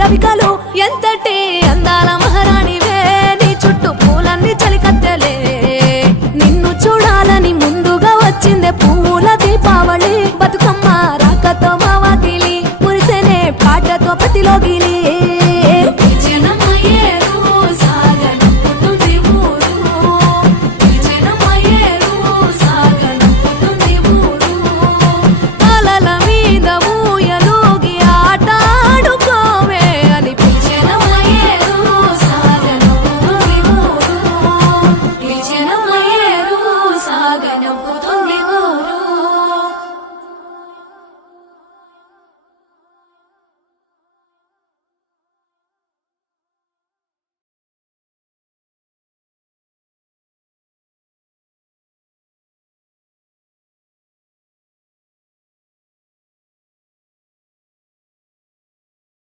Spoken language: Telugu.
రవికలు ఎంతటి అందాల మహారాణివే నీ చుట్టూ పూలన్నీ చలికత్తెలే నిన్ను చూడాలని ముందుగా వచ్చిందే పూల దీపావళి బతుకమ్మ రాకతో మా వాకిలి మురిసెనే పాటతో ప్రతిలోగిలి